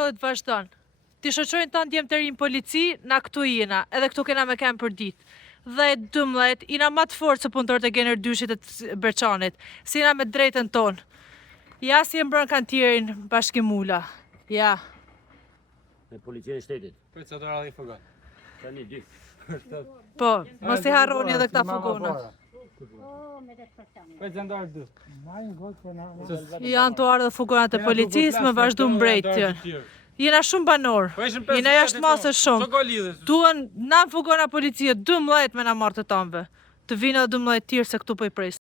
kontrollit vazhdon. Ti shoqërojnë tanë djemë të rinë polici, na këtu jena, edhe këtu kena me kemë për ditë. 10-12, ina ma të fortë se punëtorët e Gener dyshit e të Berçanit, si ina me drejtën tonë. Ja si e mbrën kantierin Bashkimula, ja. Me policinë e shtetit. Për që të radhi fugon. Tani dy. Po, mos i harroni edhe këta fugona. Për që ndarë dy. Janë të ardhë fugonat e policisë, me vazhdu mbrejtjen. Jena shumë banor, jena jashtë masë shumë. Duhen na fugona policie 12 me na marrë të tamve. Të vinë edhe 12 tjerë se këtu po i presë.